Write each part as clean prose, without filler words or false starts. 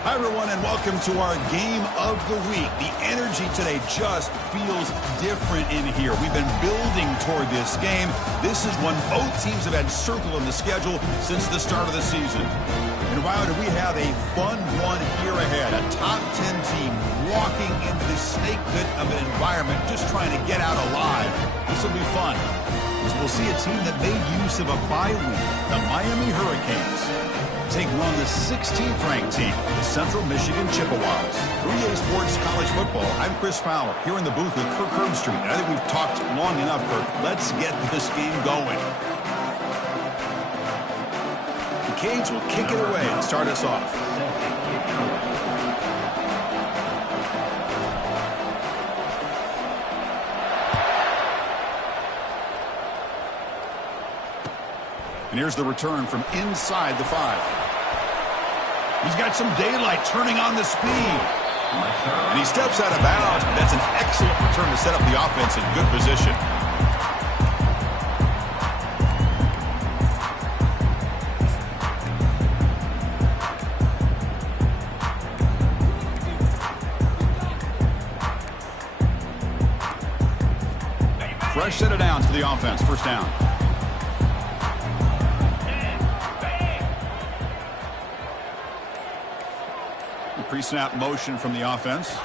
Hi, everyone, and welcome to our game of the week. The energy today just feels different in here. We've been building toward this game. This is one both teams have had circled on the schedule since the start of the season. And wow, do we have a fun one here ahead. A top 10 team walking into the snake pit of an environment just trying to get out alive. This will be fun. As we'll see a team that made use of a bye week, the Miami Hurricanes, taking on the 16th ranked team, the Central Michigan Chippewas. 3A Sports College Football. I'm Chris Fowler here in the booth with Kirk Herbstreit. I think we've talked long enough, Kirk. Let's get this game going. The Canes will kick it away and start us off. And here's the return from inside the 5. He's got some daylight turning on the speed. And he steps out of bounds, but that's an excellent return to set up the offense in good position. Fresh set of downs for the offense. First down. Pre-snap motion from the offense.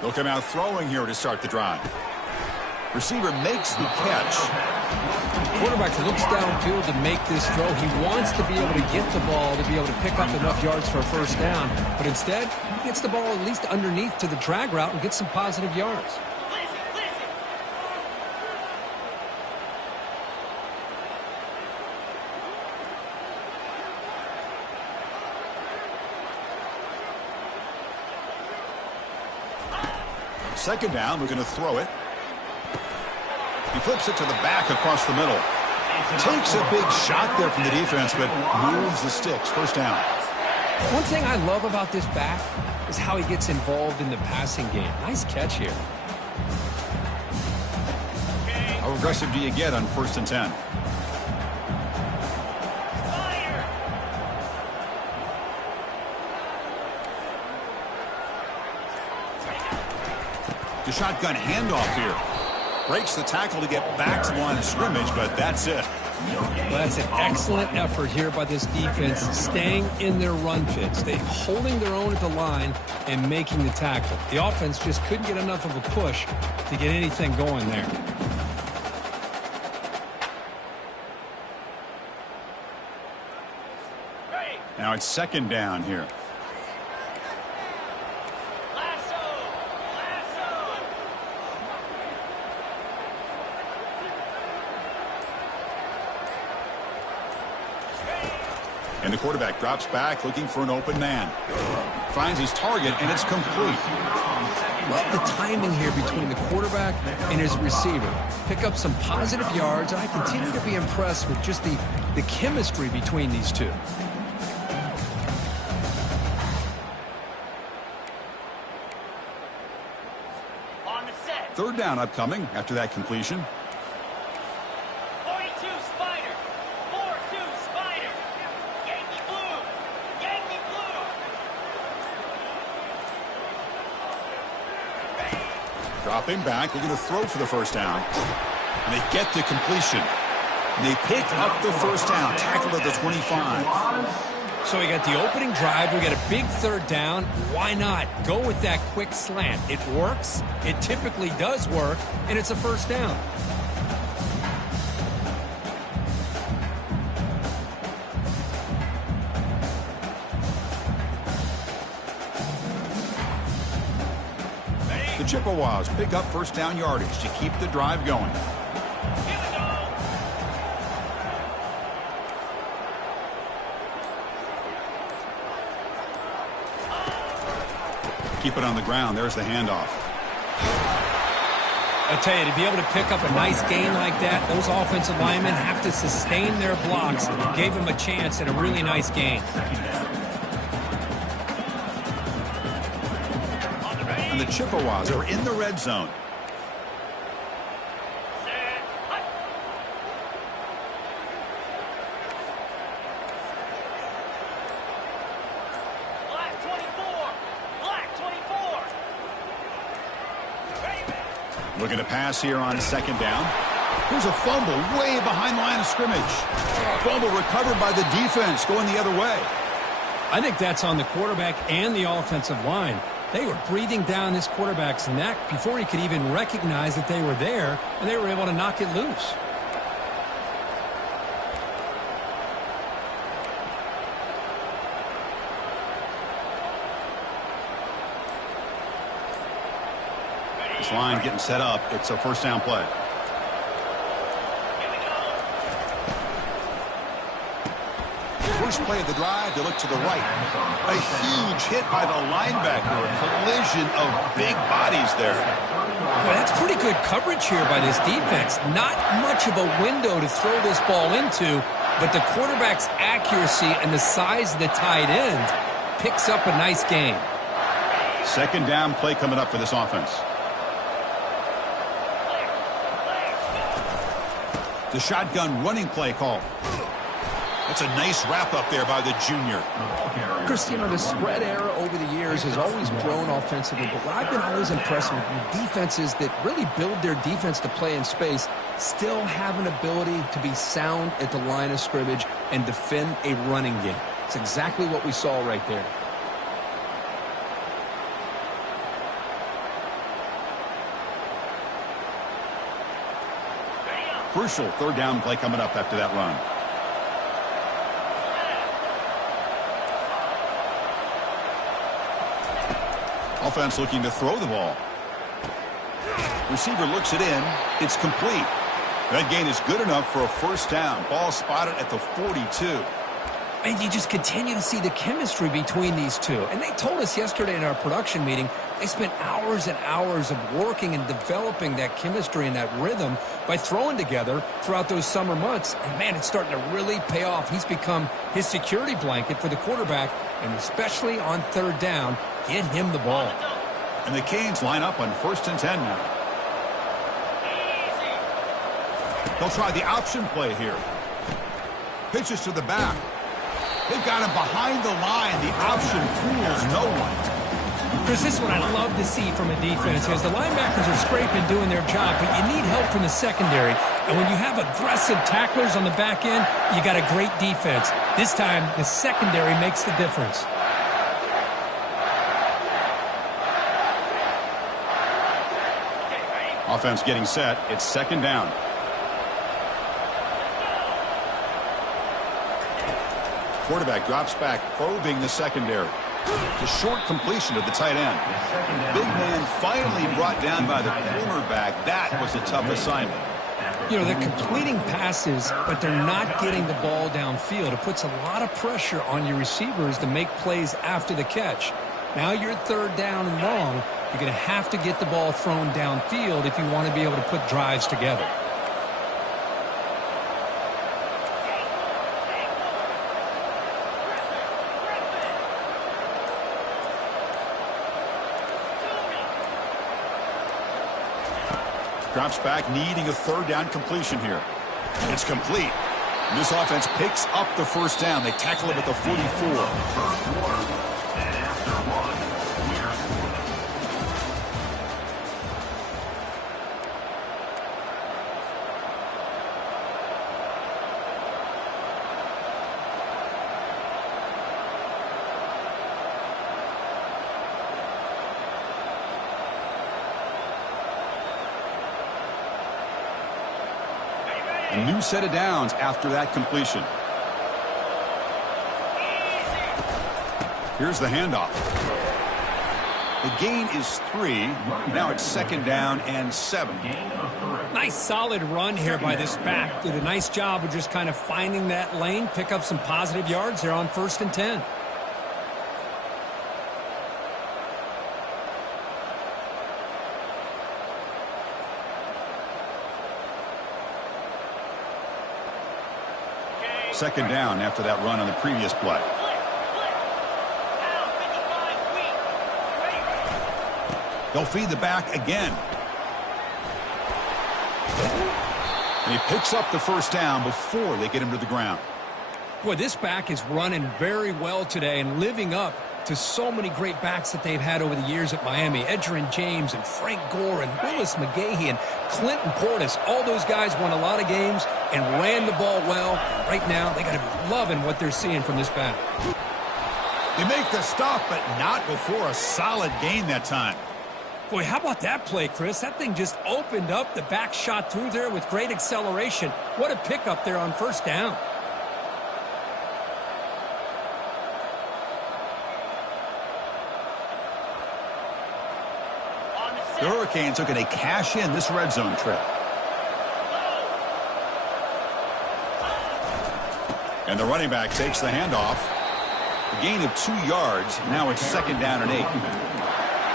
They'll come out throwing here to start the drive. Receiver makes the catch. Quarterback looks downfield to make this throw. He wants to be able to get the ball to be able to pick up enough yards for a first down. But instead, he gets the ball at least underneath to the drag route and gets some positive yards. Second down, we're going to throw it. He flips it to the back across the middle. Takes a big shot there from the defense, but moves the sticks. First down. One thing I love about this back is how he gets involved in the passing game. Nice catch here. How aggressive do you get on 1st and 10? The shotgun handoff here. Breaks the tackle to get back to the line of scrimmage, but that's it. Well, that's an excellent effort here by this defense, staying in their run fits. They're holding their own at the line and making the tackle. The offense just couldn't get enough of a push to get anything going there. Now it's second down here. And the quarterback drops back looking for an open man. Finds his target, and it's complete. Love the timing here between the quarterback and his receiver. Pick up some positive yards, and I continue to be impressed with just the chemistry between these two. Third down upcoming after that completion. Dropping back, looking to throw for the first down. And they get the completion. And they pick up the first down, tackled at the 25. So we got the opening drive. We got a big third down. Why not go with that quick slant? It works. It typically does work, and it's a first down. The Chippewas pick up first down yardage to keep the drive going. Keep it on the ground. There's the handoff. I tell you, to be able to pick up a nice gain like that, those offensive linemen have to sustain their blocks. Gave him a chance at a really nice gain. And the Chippewas are in the red zone. Looking to pass here on second down. Here's a fumble way behind the line of scrimmage. Fumble recovered by the defense going the other way. I think that's on the quarterback and the offensive line. They were breathing down this quarterback's neck before he could even recognize that they were there, and they were able to knock it loose. This line getting set up. It's a first down play. First play of the drive, they look to the right. A huge hit by the linebacker. A collision of big bodies there. Well, that's pretty good coverage here by this defense. Not much of a window to throw this ball into, but the quarterback's accuracy and the size of the tight end picks up a nice gain. Second down play coming up for this offense. The shotgun running play call. That's a nice wrap up there by the junior. Chris, you know, the spread era over the years has always grown offensively, but what I've been always impressed with defenses that really build their defense to play in space still have an ability to be sound at the line of scrimmage and defend a running game. It's exactly what we saw right there. Crucial third down play coming up after that run. Offense looking to throw the ball. Receiver looks it in. It's complete. That gain is good enough for a first down. Ball spotted at the 42. And you just continue to see the chemistry between these two. And they told us yesterday in our production meeting, they spent hours and hours of working and developing that chemistry and that rhythm by throwing together throughout those summer months. And, man, it's starting to really pay off. He's become his security blanket for the quarterback, and especially on third down, get him the ball. And the Canes line up on 1st and 10 now. They'll try the option play here. Pitches to the back. They've got him behind the line. The option fools no one. Chris, this is what I love to see from a defense is the linebackers are scraping, doing their job, but you need help from the secondary. And when you have aggressive tacklers on the back end, you got a great defense. This time, the secondary makes the difference. Offense getting set. It's second down. Quarterback drops back, probing the secondary. The short completion of the tight end. Big man finally brought down by the cornerback. That was a tough assignment. You know, they're completing passes, but they're not getting the ball downfield. It puts a lot of pressure on your receivers to make plays after the catch. Now you're third down and long. You're going to have to get the ball thrown downfield if you want to be able to put drives together. Drops back, needing a third down completion here. It's complete. And this offense picks up the first down. They tackle him at the 44. A new set of downs after that completion. Here's the handoff. The gain is 3. Now it's second down and 7. Nice solid run here by this back. Did a nice job of just kind of finding that lane, pick up some positive yards there on 1st and 10. Second down after that run on the previous play. They'll feed the back again. And he picks up the first down before they get him to the ground. Boy, this back is running very well today and living up to so many great backs that they've had over the years at Miami. Edgerrin James and Frank Gore and Willis McGahee and Clinton Portis. All those guys won a lot of games and ran the ball well. And right now, they got to be loving what they're seeing from this back. They make the stop, but not before a solid gain that time. Boy, how about that play, Chris? That thing just opened up. The back shot through there with great acceleration. What a pickup there on first down. The Hurricanes looking to cash in this red zone trip. And the running back takes the handoff. A gain of 2 yards. Now it's 2nd down and 8.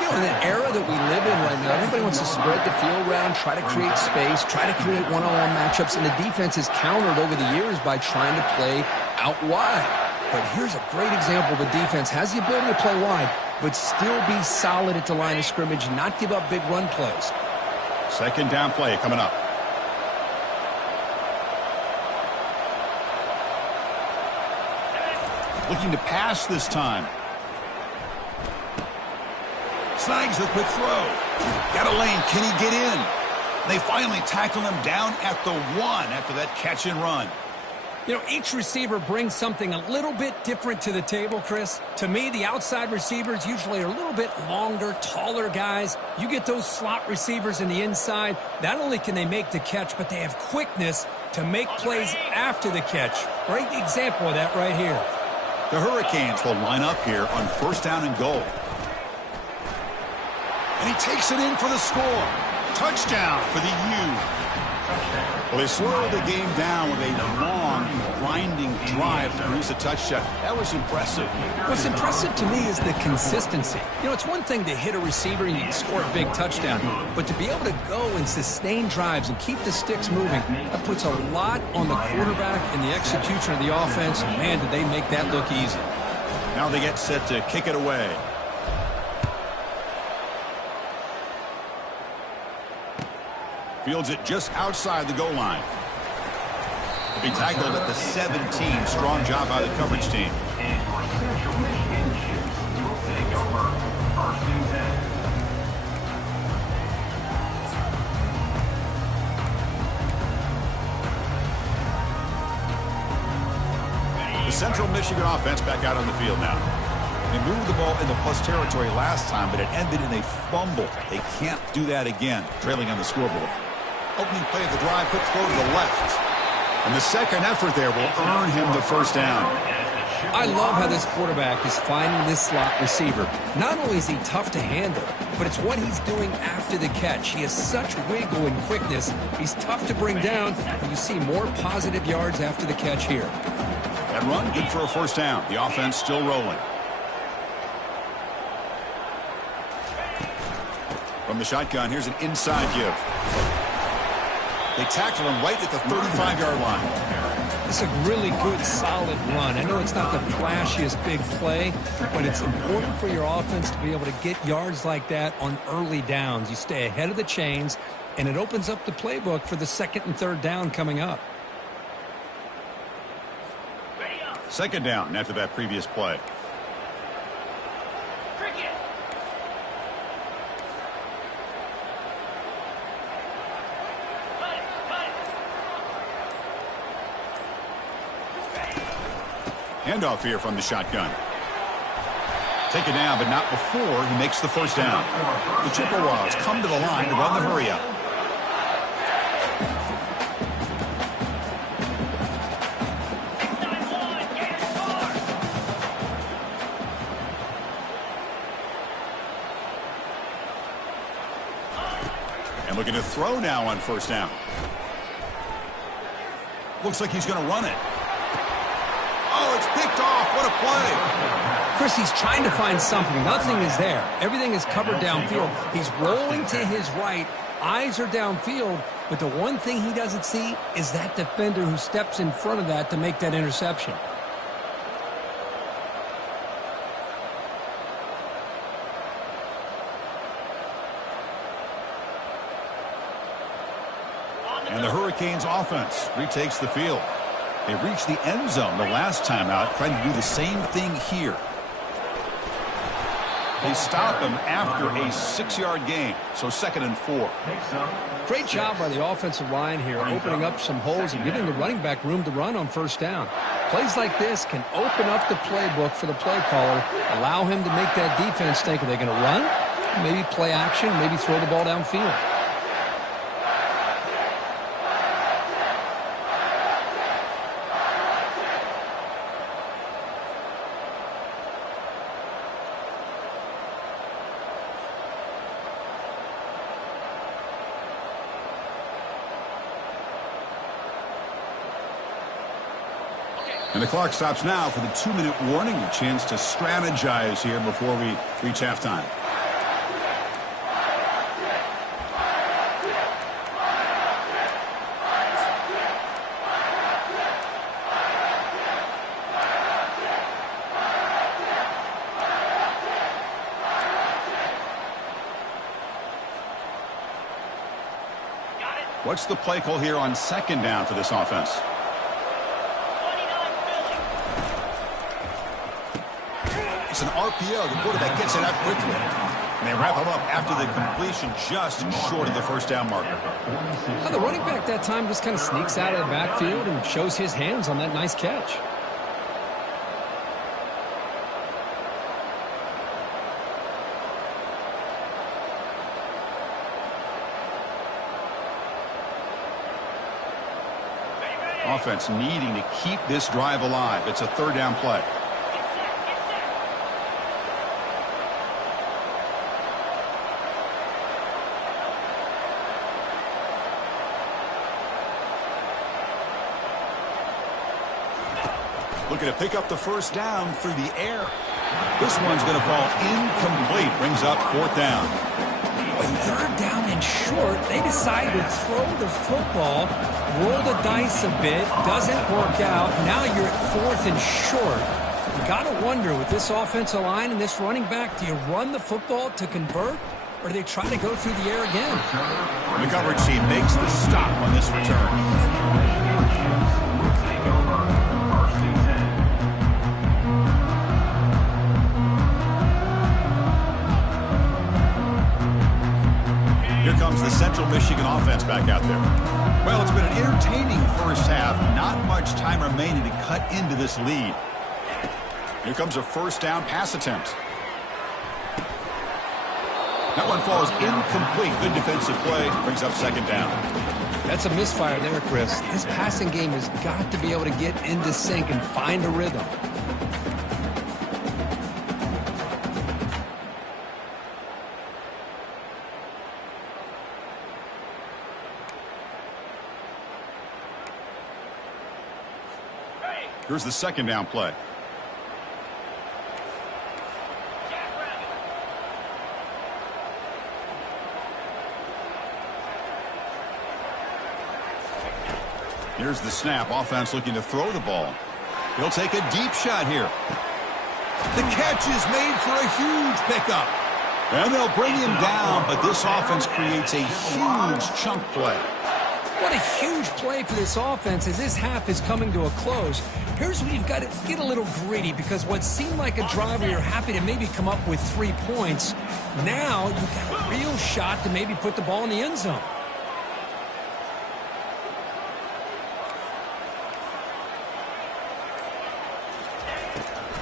In the era that we live in right now, everybody wants to spread the field around, try to create space, try to create one-on-one matchups, and the defense has countered over the years by trying to play out wide. But here's a great example. The defense has the ability to play wide, but still be solid at the line of scrimmage, not give up big run plays. 2nd down play coming up. Looking to pass this time. Snags the quick throw. Got a lane. Can he get in? They finally tackle him down at the 1 after that catch and run. You know, each receiver brings something a little bit different to the table, Chris. To me, the outside receivers usually are a little bit longer, taller guys. You get those slot receivers in the inside, not only can they make the catch, but they have quickness to make plays after the catch. Great example of that right here. The Hurricanes will line up here on 1st down and goal. And he takes it in for the score. Touchdown for the U. Well, they slowed the game down with a long, grinding drive to produce a touchdown. That was impressive. What's impressive to me is the consistency. You know, it's one thing to hit a receiver and you can score a big touchdown, but to be able to go and sustain drives and keep the sticks moving, that puts a lot on the quarterback and the execution of the offense. And man, did they make that look easy. Now they get set to kick it away. Fields it just outside the goal line. He'll be tackled at the 17. Strong job by the coverage team. The Central Michigan offense back out on the field now. They moved the ball into plus territory last time, but it ended in a fumble. They can't do that again, trailing on the scoreboard. Opening play of the drive, quick throw to the left. And the second effort there will earn him the 1st down. I love how this quarterback is finding this slot receiver. Not only is he tough to handle, but it's what he's doing after the catch. He has such wiggle and quickness. He's tough to bring down, and you see more positive yards after the catch here. That run, good for a 1st down. The offense still rolling. From the shotgun, here's an inside give. They tackle him right at the 35-yard line. It's a really good, solid run. I know it's not the flashiest big play, but it's important for your offense to be able to get yards like that on early downs. You stay ahead of the chains, and it opens up the playbook for the 2nd and 3rd down coming up. 2nd down after that previous play. Handoff here from the shotgun. Take it down, but not before he makes the 1st down. The Chippewas come to the line to run the hurry up. And looking to throw now on 1st down. Looks like he's going to run it. Oh, it's picked off. What a play. Chris, he's trying to find something. Nothing is there. Everything is covered downfield. He's rolling to his right. Eyes are downfield. But the one thing he doesn't see is that defender who steps in front of that to make that interception. And the Hurricanes offense retakes the field. They reached the end zone the last time out, trying to do the same thing here. They stop him after a 6-yard gain, so 2nd and 4. Great job by the offensive line here, opening up some holes and giving the running back room to run on 1st down. Plays like this can open up the playbook for the play caller, allow him to make that defense think, are they going to run? Maybe play action, maybe throw the ball downfield. And the clock stops now for the 2-minute warning. A chance to strategize here before we reach halftime. What's the play call here on 2nd down for this offense? It's an RPO. The quarterback gets it out quickly. And they wrap him up after the completion just short of the 1st down marker. Now the running back that time just kind of sneaks out of the backfield and shows his hands on that nice catch. Offense needing to keep this drive alive. It's a 3rd down play. Looking to pick up the 1st down through the air. This one's going to fall incomplete. Brings up 4th down. With 3rd down and short, they decide to throw the football, roll the dice a bit, doesn't work out. Now you're at 4th and short. You got to wonder, with this offensive line and this running back, do you run the football to convert, or do they try to go through the air again? The coverage team makes the stop on this return. Here comes the Central Michigan offense back out there. Well, it's been an entertaining 1st half. Not much time remaining to cut into this lead. Here comes a 1st down pass attempt. That one falls incomplete. Good defensive play. Brings up 2nd down. That's a misfire there, Chris. This passing game has got to be able to get into sync and find a rhythm. Here's the 2nd down play. Here's the snap. Offense looking to throw the ball. He'll take a deep shot here. The catch is made for a huge pickup. And they'll bring him down, but this offense creates a huge chunk play. What a huge play for this offense as this half is coming to a close. Here's where you've got to get a little greedy, because what seemed like a drive where you're happy to maybe come up with 3 points, now you've got a real shot to maybe put the ball in the end zone.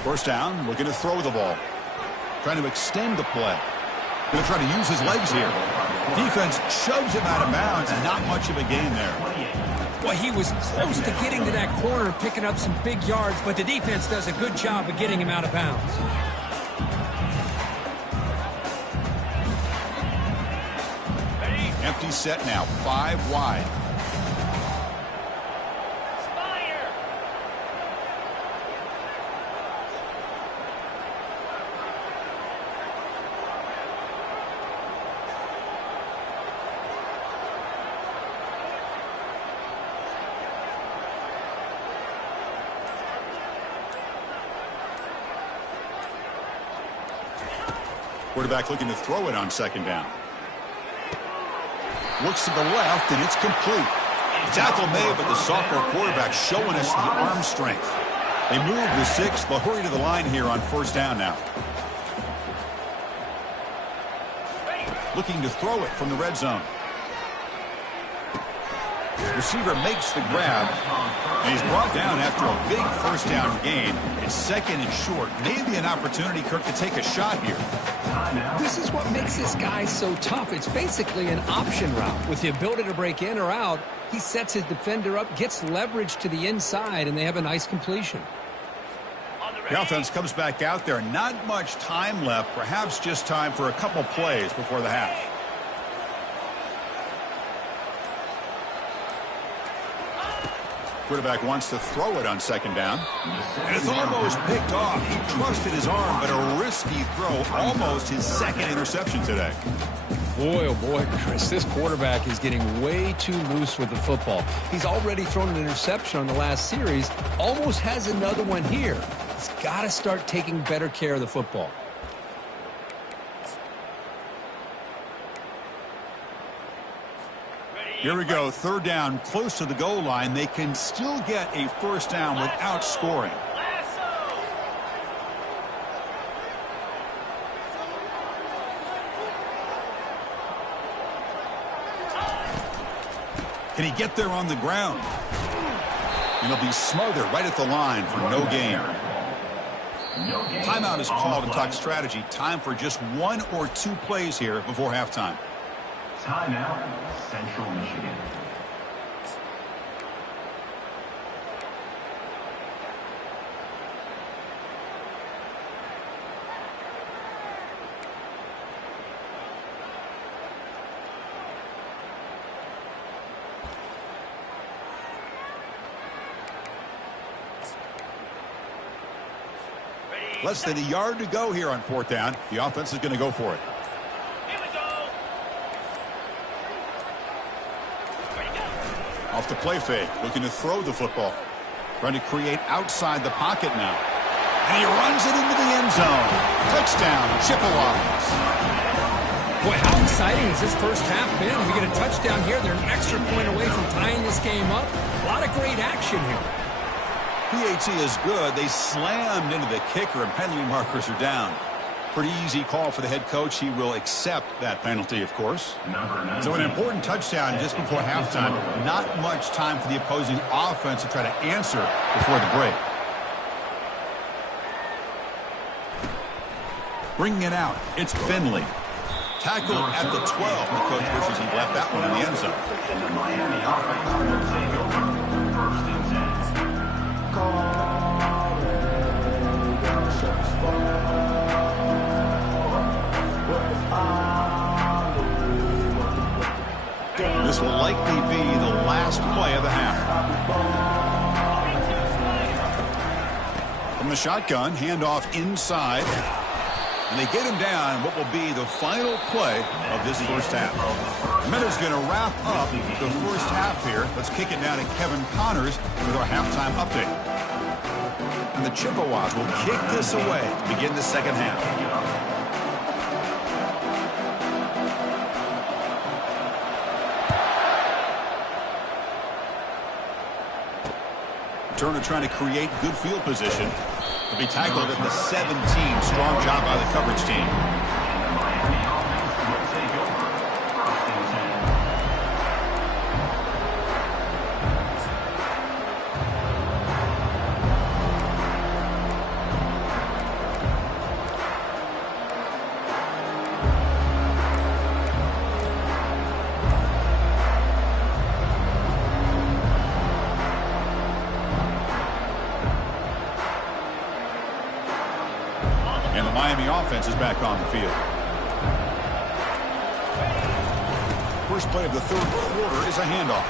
First down, looking to throw the ball. Trying to extend the play. Going to try to use his legs here. Defense shoves him out of bounds, and not much of a gain there. Well, he was close to getting to that corner, picking up some big yards, but the defense does a good job of getting him out of bounds. Empty set now, 5 wide. Quarterback looking to throw it on 2nd down. Looks to the left, and it's complete. Tackle made, but the sophomore quarterback showing us the arm strength. They move the 6. They'll hurry to the line here on 1st down now. looking to throw it from the red zone. Receiver makes the grab, and he's brought down after a big first down gain. It's second and short. Maybe an opportunity, Kirk, to take a shot here. This is what makes this guy so tough. It's basically an option route. With the ability to break in or out, he sets his defender up, gets leverage to the inside, and they have a nice completion. The offense comes back out there. Not much time left. Perhaps just time for a couple plays before the half. Quarterback wants to throw it on second down. And it's almost picked off. He trusted his arm, but a risky throw. Almost his second interception today. Boy, oh boy, Chris, this quarterback is getting way too loose with the football. He's already thrown an interception on the last series. Almost has another one here. He's got to start taking better care of the football. Here we go, third down, close to the goal line. They can still get a first down without scoring. Can he get there on the ground? And he'll be smothered right at the line for no gain. Timeout is called and talk strategy. Time for just one or two plays here before halftime. Timeout, Central Michigan. Less than a yard to go here on fourth down. The offense is going to go for it. Off the play fake, looking to throw the football. Trying to create outside the pocket now. And he runs it into the end zone. Touchdown, Chippewas. Boy, how exciting has this first half been? We get a touchdown here. They're an extra point away from tying this game up. A lot of great action here. PAT is good. They slammed into the kicker, and penalty markers are down. Pretty easy call for the head coach. He will accept that penalty, of course. So an important touchdown just before halftime. Not much time for the opposing offense to try to answer before the break. Bringing it out, it's Finley. Tackle at the 12. The coach wishes he left that one in the end zone. This will likely be the last play of the half. From the shotgun, handoff inside. And they get him down what will be the final play of this first half. Miller's going to wrap up the first half here. Let's kick it down to Kevin Connors with our halftime update. And the Chippewas will kick this away to begin the second half. Turner trying to create good field position. To be tackled at the 17. Strong job by the coverage team. Offense is back on the field. First play of the third quarter is a handoff.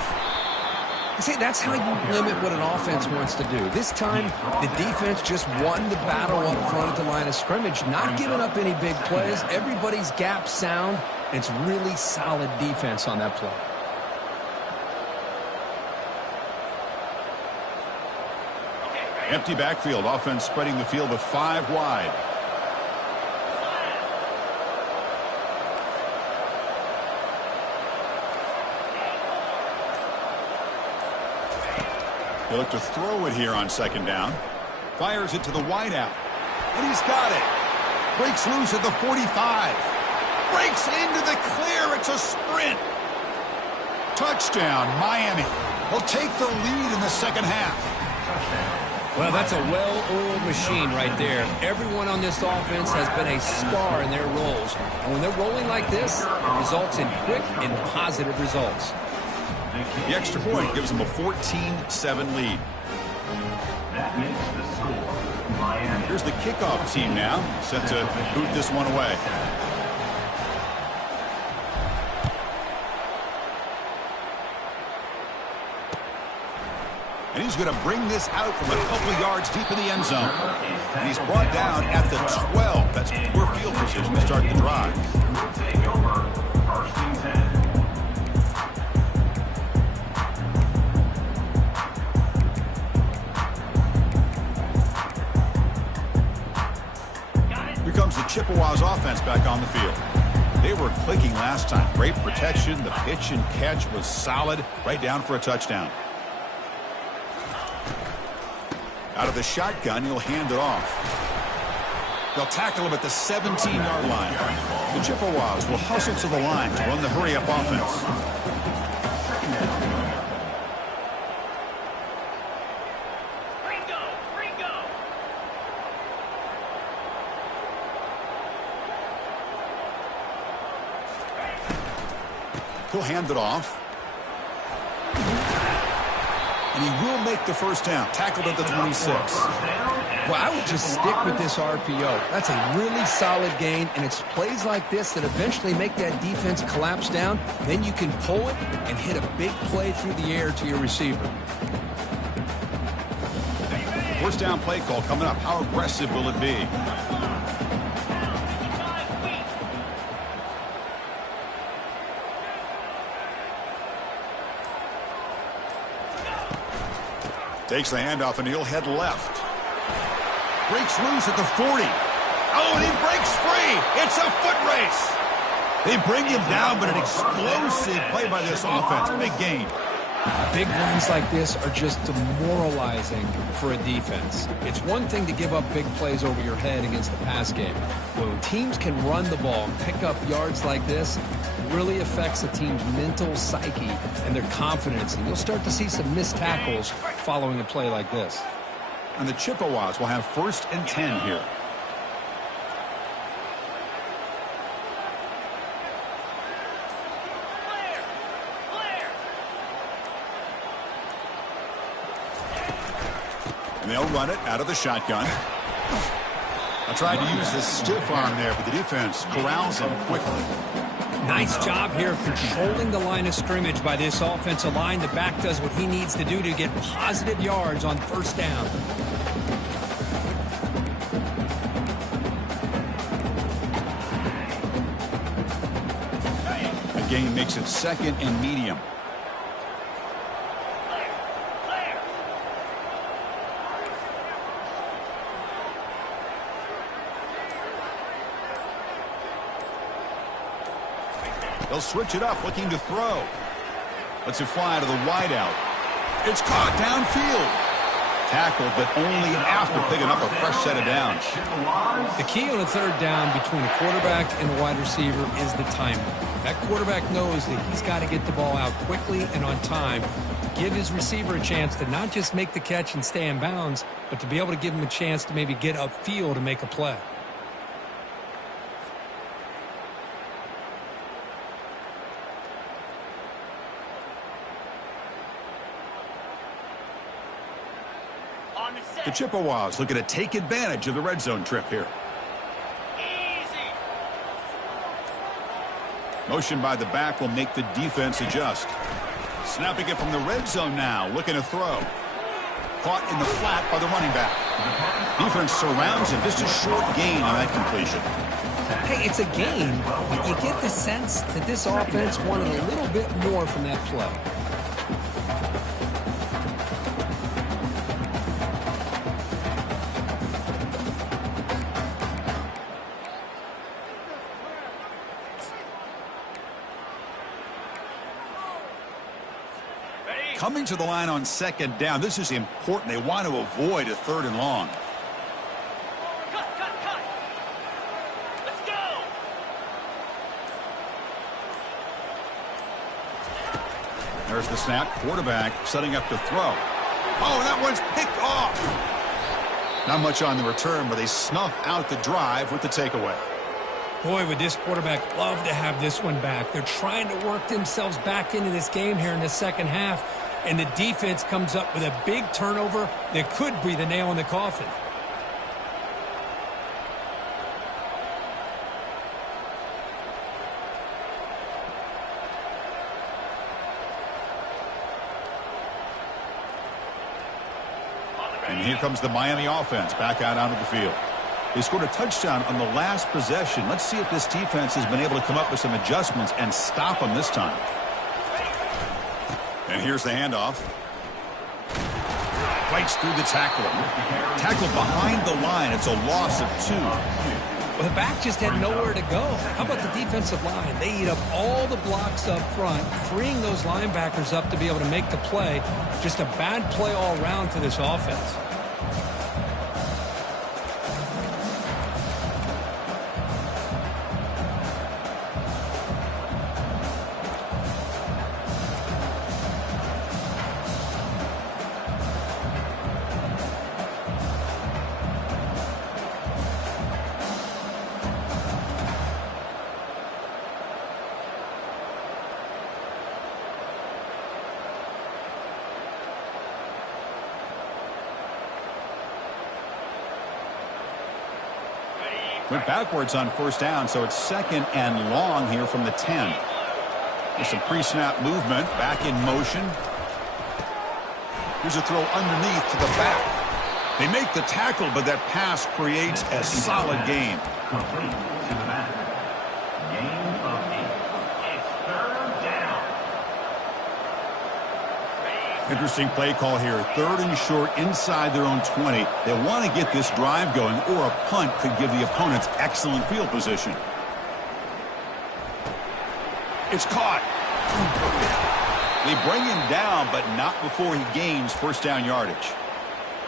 See, that's how you limit what an offense wants to do. This time, the defense just won the battle up front at the line of scrimmage, not giving up any big plays. Everybody's gap sound. It's really solid defense on that play. Empty backfield. Offense spreading the field with 5 wide. They look to throw it here on second down. Fires it to the wideout. And he's got it. Breaks loose at the 45. breaks into the clear. It's a sprint. Touchdown, Miami. Will take the lead in the second half. Well, that's a well-oiled machine right there. Everyone on this offense has been a star in their roles. And when they're rolling like this, it results in quick and positive results. The extra point gives them a 14-7 lead. That makes the score Miami. Here's the kickoff team now, set to boot this one away. And he's going to bring this out from a couple yards deep in the end zone. And he's brought down at the 12. That's poor field position to start the drive. Take over first and 10. Here comes the Chippewas offense back on the field. They were clicking last time. Great protection. The pitch and catch was solid. Right down for a touchdown. Out of the shotgun, he'll hand it off. They'll tackle him at the 17-yard line. The Chippewas will hustle to the line to run the hurry-up offense. He'll hand it off. And he will make the first down. Tackled at the 26. Well, I would just stick with this RPO. That's a really solid gain, and it's plays like this that eventually make that defense collapse down. Then you can pull it and hit a big play through the air to your receiver. First down play call coming up. How aggressive will it be? Takes the handoff and he'll head left. Breaks loose at the 40. Oh, and he breaks free. It's a foot race. They bring him down, but an explosive play by this offense. Big gain. Big runs like this are just demoralizing for a defense. It's one thing to give up big plays over your head against the pass game. When teams can run the ball and pick up yards like this, it really affects the team's mental psyche and their confidence. And you'll start to see some missed tackles following a play like this. And the Chippewas will have first and 10 here. And they'll run it out of the shotgun. I tried to use the stiff arm there, but the defense corrals him quickly. Nice job here of controlling the line of scrimmage by this offensive line. The back does what he needs to do to get positive yards on first down. The gain makes it second and medium. They'll switch it up, looking to throw. Lets it fly to the wideout. It's caught downfield. Tackled, but only after picking up a fresh set of downs. The key on a third down between a quarterback and a wide receiver is the timing. That quarterback knows that he's got to get the ball out quickly and on time to give his receiver a chance to not just make the catch and stay in bounds, but to be able to give him a chance to maybe get upfield and make a play. The Chippewas looking to take advantage of the red zone trip here. Easy. Motion by the back will make the defense adjust. Snapping it from the red zone now, looking to throw. Caught in the flat by the running back. Defense surrounds him. Just a short gain on that completion. Hey, it's a game, but you get the sense that this offense wanted a little bit more from that play. Coming to the line on second down. This is important. They want to avoid a third and long. Cut. Let's go. There's the snap. Quarterback setting up to throw. Oh, that one's picked off. Not much on the return, but they snuff out the drive with the takeaway. Boy, would this quarterback love to have this one back. They're trying to work themselves back into this game here in the second half, and the defense comes up with a big turnover that could be the nail in the coffin. And here comes the Miami offense back out onto the field. They scored a touchdown on the last possession. Let's see if this defense has been able to come up with some adjustments and stop them this time. And here's the handoff. Fights through the tackle. Tackle behind the line. It's a loss of 2. Well, the back just had nowhere to go. How about the defensive line? They eat up all the blocks up front, freeing those linebackers up to be able to make the play. Just a bad play all around for this offense. Went backwards on first down, so it's 2nd and long here from the 10. There's some pre-snap movement, back in motion. Here's a throw underneath to the back. They make the tackle, but that pass creates a solid gain. Complete to the back. Gain of 8. It's 3rd down. Interesting play call here. 3rd and short inside their own 20. They want to get this drive going, or a punt could give the opponents excellent field position. It's caught. They bring him down, but not before he gains first down yardage.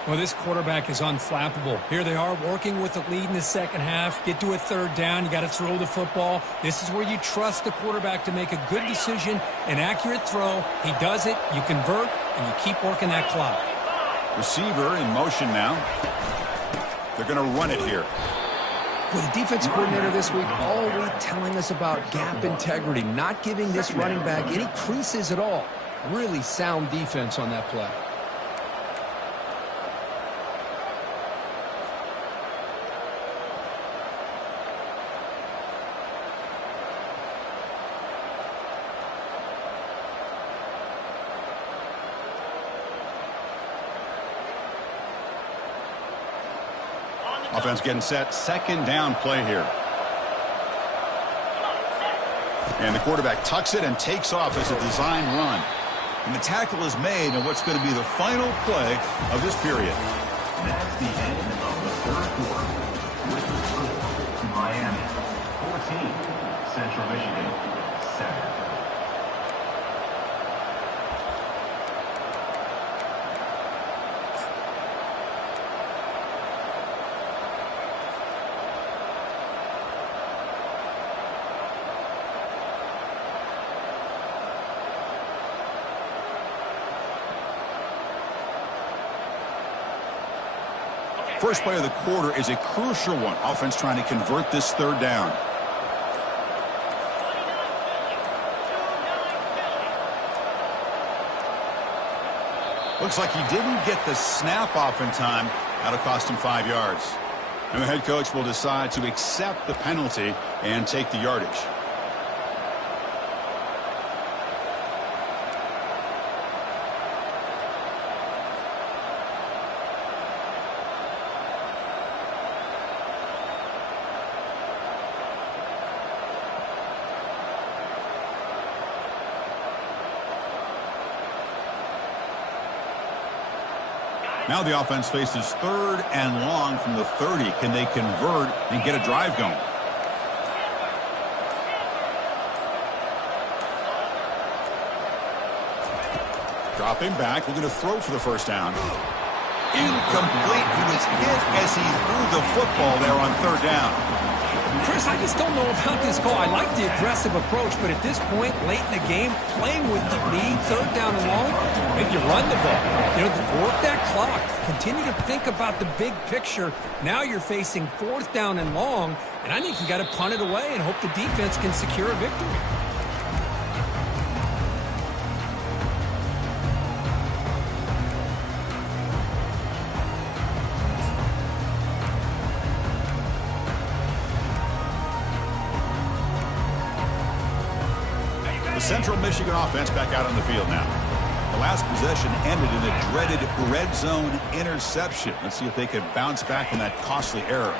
Well, this quarterback is unflappable. Here they are working with the lead in the second half. Get to a 3rd down. You got to throw the football. This is where you trust the quarterback to make a good decision, an accurate throw. He does it. You convert, and you keep working that clock. Receiver in motion now. They're going to run it here. Well, the defense coordinator this week all week telling us about gap integrity, not giving this running back any creases at all. Really sound defense on that play. Offense getting set. 2nd down play here. And the quarterback tucks it and takes off as a design run. And the tackle is made on what's going to be the final play of this period. That's the end of the 3rd quarter. With the score, Miami 14, Central Michigan 7. First play of the quarter is a crucial one. Offense trying to convert this 3rd down. Looks like he didn't get the snap off in time. That'll cost him 5 yards. And the head coach will decide to accept the penalty and take the yardage. Now the offense faces 3rd and long from the 30. Can they convert and get a drive going? Dropping back, looking to throw for the first down. Incomplete. He was hit as he threw the football there on third down. Chris, I just don't know about this call. I like the aggressive approach, but at this point, late in the game, playing with the lead, third down and long, maybe you run the ball. You know, work that clock. Continue to think about the big picture. Now you're facing fourth down and long, and I think you got to punt it away and hope the defense can secure a victory. The Central Michigan offense back out on the field now. The last possession ended in a dreaded red zone interception. Let's see if they can bounce back from that costly error.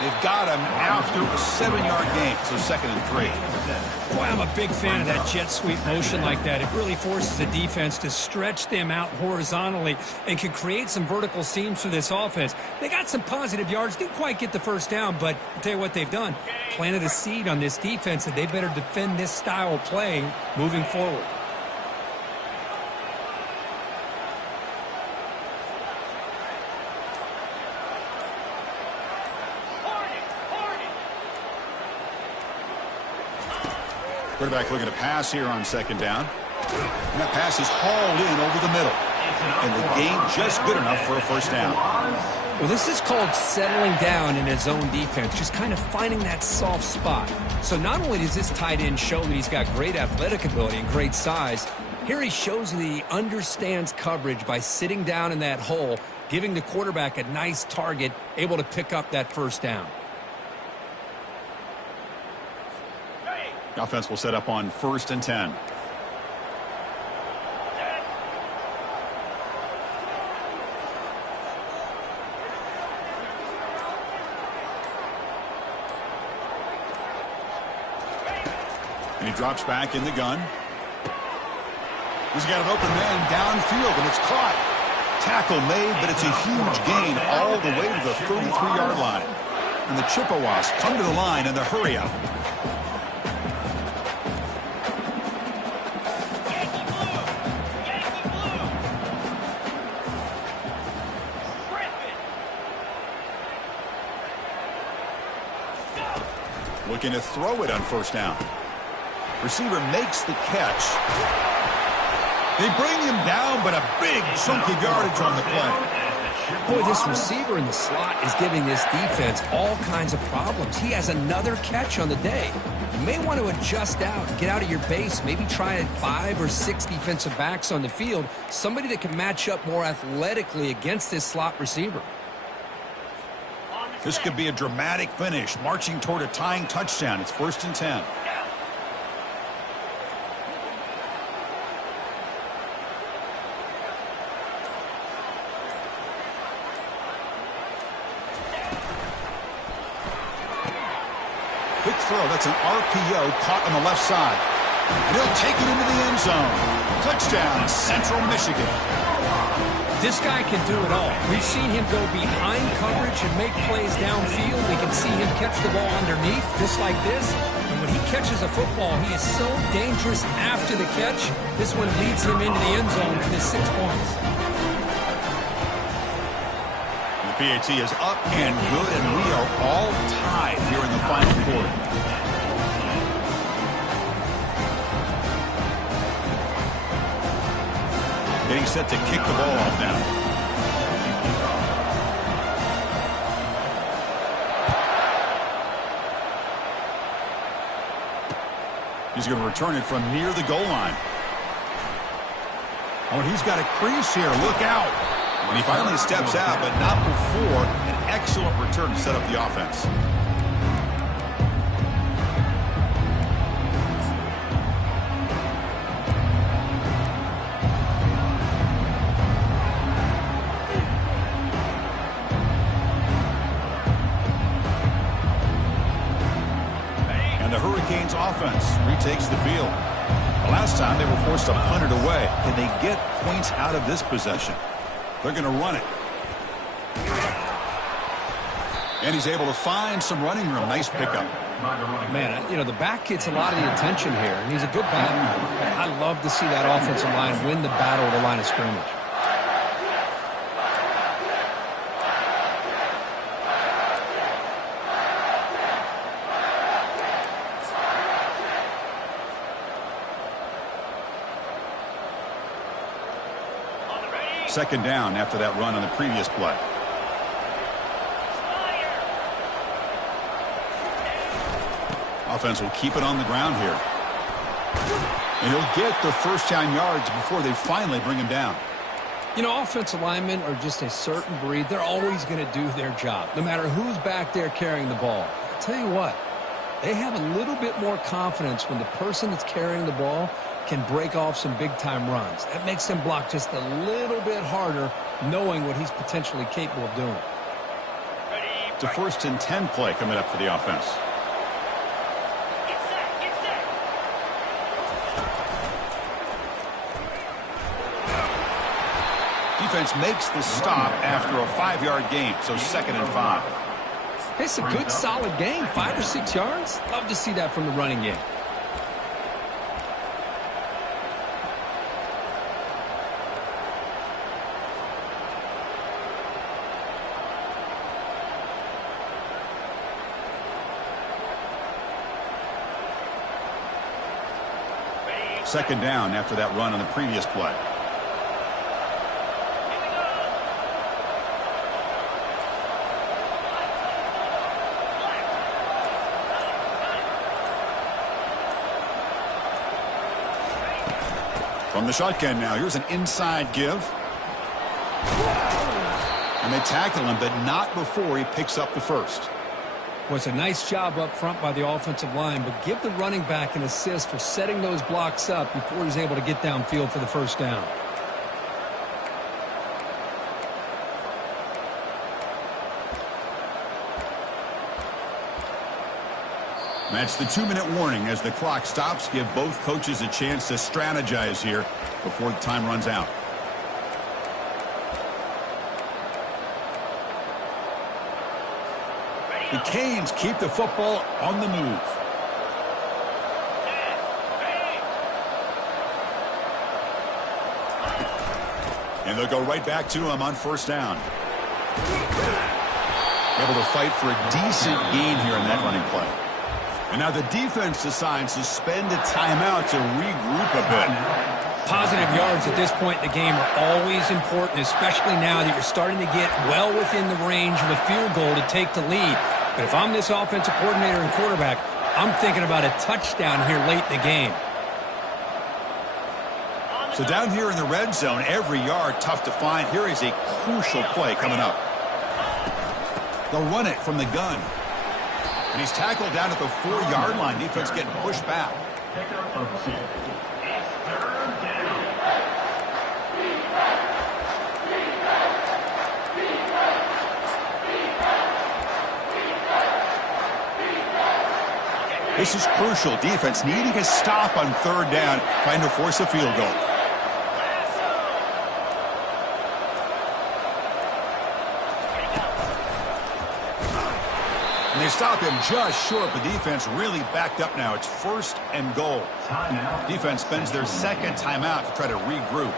They've got him after a 7-yard gain, so 2nd and 3. Boy, I'm a big fan of that jet sweep motion like that. It really forces the defense to stretch them out horizontally and can create some vertical seams for this offense. They got some positive yards, didn't quite get the first down, but I'll tell you what they've done. Planted a seed on this defense that they better defend this style of playing moving forward. Quarterback looking to pass here on 2nd down. And that pass is hauled in over the middle. And the gain just good enough for a first down. Well, this is called settling down in his own defense, just kind of finding that soft spot. So not only does this tight end show that he's got great athletic ability and great size, here he shows that he understands coverage by sitting down in that hole, giving the quarterback a nice target, able to pick up that first down. The offense will set up on 1st and 10. And he drops back in the gun. He's got an open man downfield, and it's caught. Tackle made, but it's a huge gain all the way to the 33-yard line. And the Chippewas come to the line in the hurry-up. Looking to throw it on 1st down. Receiver makes the catch. They bring him down, but a big chunk of yardage on the play. Boy, this receiver in the slot is giving this defense all kinds of problems. He has another catch on the day. You may want to adjust out, get out of your base, maybe try 5 or 6 defensive backs on the field, somebody that can match up more athletically against this slot receiver. This could be a dramatic finish, marching toward a tying touchdown. It's 1st and 10. Quick throw. That's an RPO caught on the left side. And he'll take it into the end zone. Touchdown, Central Michigan. This guy can do it all. We've seen him go behind coverage and make plays downfield. We can see him catch the ball underneath, just like this. And when he catches a football, he is so dangerous after the catch. This one leads him into the end zone for his 6 points. The PAT is up and good, and we are all tied here in the final quarter. Getting set to kick the ball off now. He's going to return it from near the goal line. Oh, and he's got a crease here. Look out. And he finally steps out, but not before an excellent return to set up the offense. Hurricanes offense retakes the field. The last time they were forced to punt it away. Can they get points out of this possession? They're going to run it. And he's able to find some running room. Nice pickup. Man, you know, the back gets a lot of the attention here, and he's a good back. I love to see that offensive line win the battle at the line of scrimmage. Second down after that run on the previous play. Offense will keep it on the ground here. And he'll get the first down yards before they finally bring him down. You know, offensive linemen are just a certain breed. They're always going to do their job, no matter who's back there carrying the ball. I'll tell you what, they have a little bit more confidence when the person that's carrying the ball can break off some big-time runs. That makes them block just a little bit harder, knowing what he's potentially capable of doing. It's a 1st and 10 play coming up for the offense. Defense makes the stop after a 5-yard gain, so 2nd and 5. It's a good, solid gain, 5 or 6 yards. Love to see that from the running game. Second down after that run on the previous play. From the shotgun now, here's an inside give. And they tackle him, but not before he picks up the first. Well, it's a nice job up front by the offensive line, but give the running back an assist for setting those blocks up before he's able to get downfield for the first down. That's the 2-minute warning as the clock stops. Give both coaches a chance to strategize here before the time runs out. The Canes keep the football on the move. And they'll go right back to him on first down. Able to fight for a decent gain here in that running play. And now the defense decides to spend a timeout to regroup a bit. Positive yards at this point in the game are always important, especially now that you're starting to get well within the range of a field goal to take the lead. But if I'm this offensive coordinator and quarterback, I'm thinking about a touchdown here late in the game. So down here in the red zone, every yard tough to find. Here is a crucial play coming up. They'll run it from the gun. And he's tackled down at the 4-yard line. Defense getting pushed back. Pickup of 6. It's 3rd down. This is crucial. Defense needing a stop on 3rd down, trying to force a field goal. And they stop him just short. The defense really backed up now. It's 1st and goal. Defense spends their 2nd timeout to try to regroup.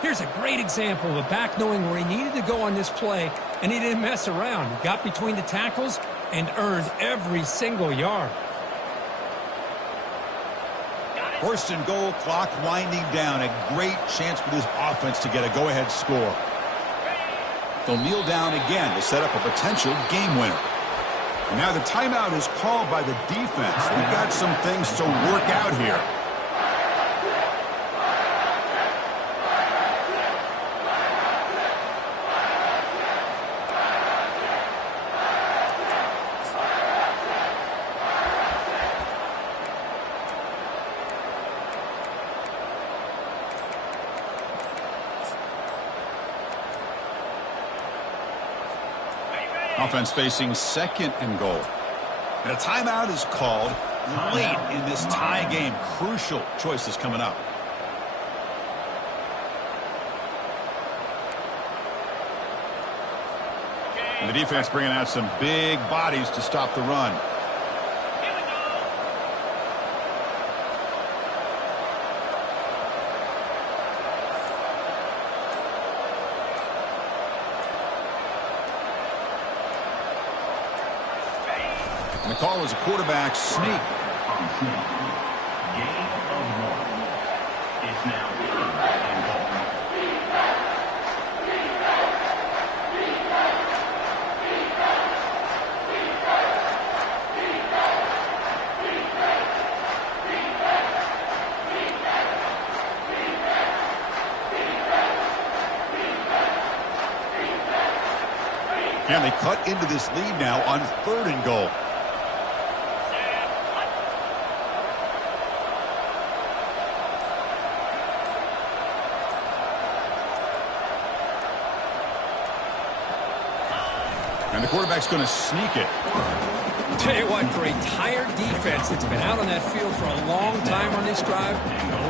Here's a great example of a back knowing where he needed to go on this play, and he didn't mess around. He got between the tackles and earned every single yard. 1st and goal, clock winding down. A great chance for this offense to get a go-ahead score. They'll kneel down again to set up a potential game winner. And now the timeout is called by the defense. We've got some things to work out here. Offense facing 2nd and goal. And a timeout is called late in this tie game. Crucial choices coming up. And the defense bringing out some big bodies to stop the run. Here we go. And the call is a quarterback sneak. On sneak. Gain of 1. It's now 3rd and goal. And they cut into this lead now on 3rd and goal. And the quarterback's going to sneak it. Tell you what, for a tired defense that's been out on that field for a long time on this drive,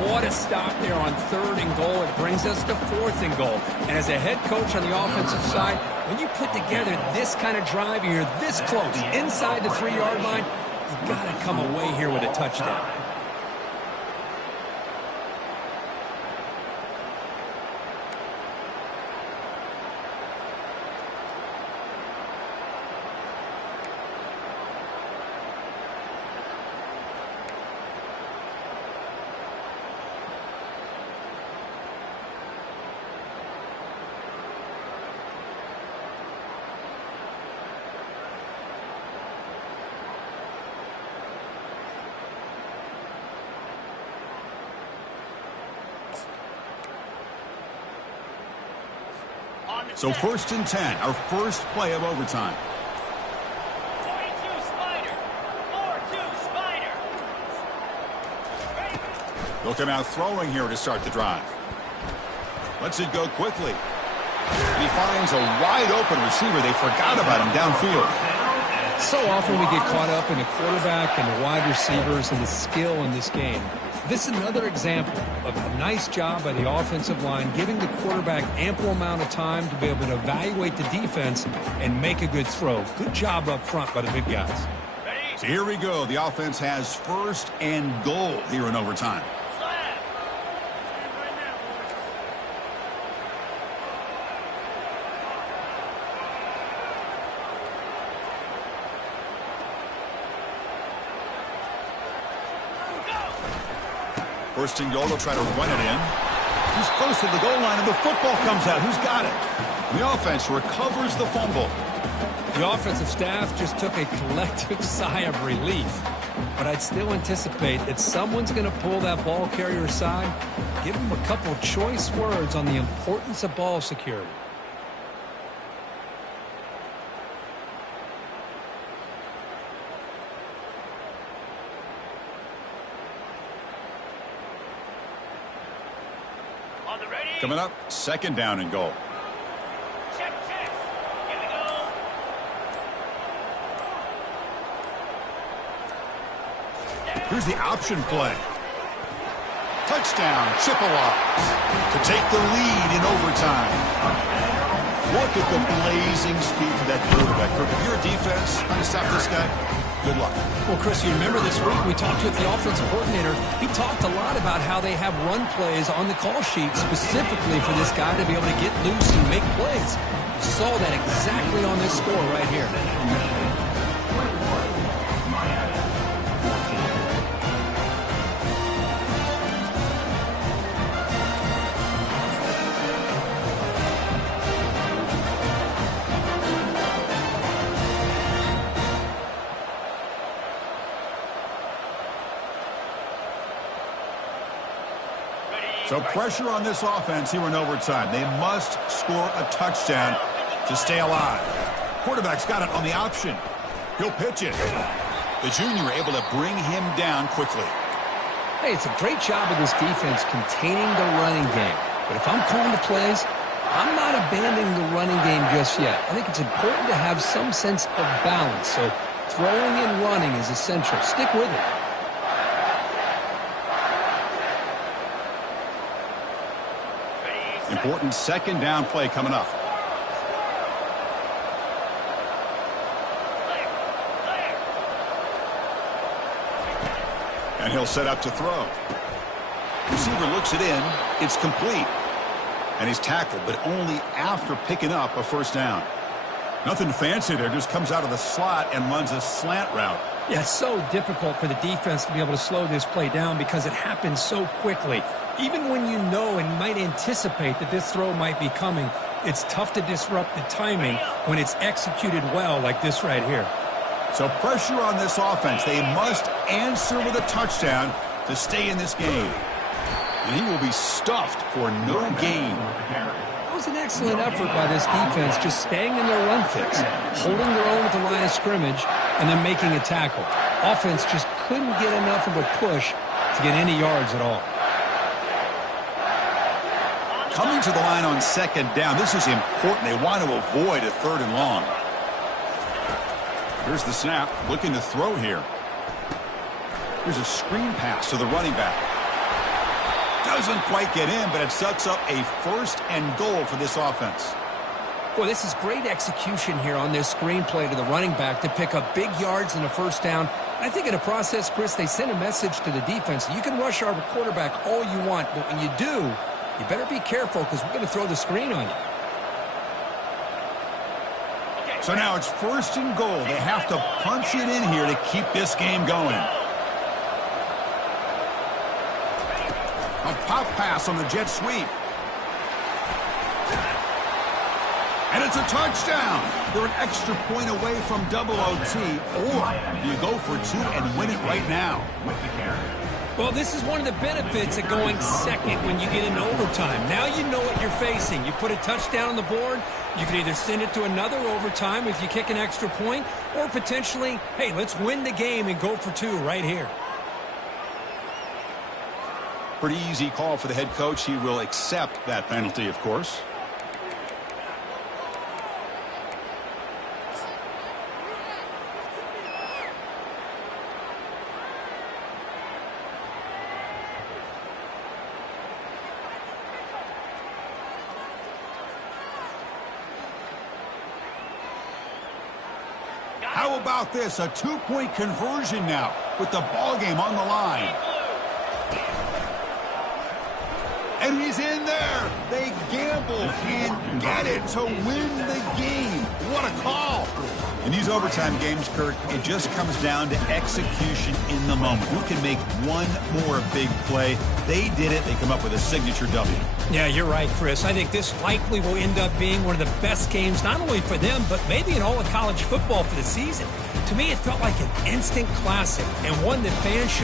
what a stop there on 3rd and goal. It brings us to 4th and goal. And as a head coach on the offensive side, when you put together this kind of drive, you're this close, inside the 3-yard line, you've got to come away here with a touchdown. So 1st and 10, our first play of overtime. 42 Spider. 4-2 Spider. They'll come out throwing here to start the drive. Lets it go quickly. And he finds a wide open receiver. They forgot about him downfield. So often we get caught up in the quarterback and the wide receivers and the skill in this game. This is another example of a nice job by the offensive line, giving the quarterback ample amount of time to be able to evaluate the defense and make a good throw. Good job up front by the big guys. Ready? So here we go. The offense has 1st and goal here in overtime. Slap. First and goal, they'll try to run it in. He's close to the goal line, and the football comes out. Who's got it? The offense recovers the fumble. The offensive staff just took a collective sigh of relief. But I'd still anticipate that someone's going to pull that ball carrier aside, give him a couple choice words on the importance of ball security. On the ready? Coming up, 2nd down and goal. Check, check. Here we go. Here's the option play. Touchdown, Chippewas to take the lead in overtime. Look at the blazing speed of that quarterback. If you're a defense trying to stop this guy, good luck. Well, Chris, you remember this week we talked with the offensive coordinator. He talked a lot about how they have run plays on the call sheet specifically for this guy to be able to get loose and make plays. You saw that exactly on this score right here. So pressure on this offense here in overtime. They must score a touchdown to stay alive. Quarterback's got it on the option. He'll pitch it. The junior able to bring him down quickly. Hey, it's a great job of this defense containing the running game. But if I'm calling the plays, I'm not abandoning the running game just yet. I think it's important to have some sense of balance. So throwing and running is essential. Stick with it. Important 2nd down play coming up. And he'll set up to throw. Receiver looks it in. It's complete. And he's tackled, but only after picking up a first down. Nothing fancy there. Just comes out of the slot and runs a slant route. Yeah, it's so difficult for the defense to be able to slow this play down because it happens so quickly. Even when you know and might anticipate that this throw might be coming, it's tough to disrupt the timing when it's executed well like this right here. So pressure on this offense. They must answer with a touchdown to stay in this game. And he will be stuffed for no gain. That was an excellent effort by this defense, just staying in their run fix, holding their own at the line of scrimmage, and then making a tackle. Offense just couldn't get enough of a push to get any yards at all. Coming to the line on second down, this is important. They want to avoid a third and long. Here's the snap, looking to throw here. Here's a screen pass to the running back. Doesn't quite get in, but it sets up a first and goal for this offense. Boy, this is great execution here on this screenplay to the running back to pick up big yards and a first down. I think in the process, Chris, they send a message to the defense. You can rush our quarterback all you want, but when you do, you better be careful because we're going to throw the screen on you. So now it's first and goal. They have to punch it in here to keep this game going. A pop pass on the jet sweep. And it's a touchdown. They're an extra point away from double OT. Or you go for two and win it right now. Well, this is one of the benefits of going second when you get into overtime. Now you know what you're facing. You put a touchdown on the board, you can either send it to another overtime if you kick an extra point, or potentially, hey, let's win the game and go for two right here. Pretty easy call for the head coach. He will accept that penalty, of course. How about this? A two-point conversion now with the ball game on the line. And he's in there. They gamble and get it to win the game. What a call. In these overtime games, Kurt, it just comes down to execution in the moment. Who can make one more big play? They did it. They come up with a signature W. Yeah, you're right, Chris. I think this likely will end up being one of the best games, not only for them, but maybe in all of college football for the season. To me, it felt like an instant classic and one that fans should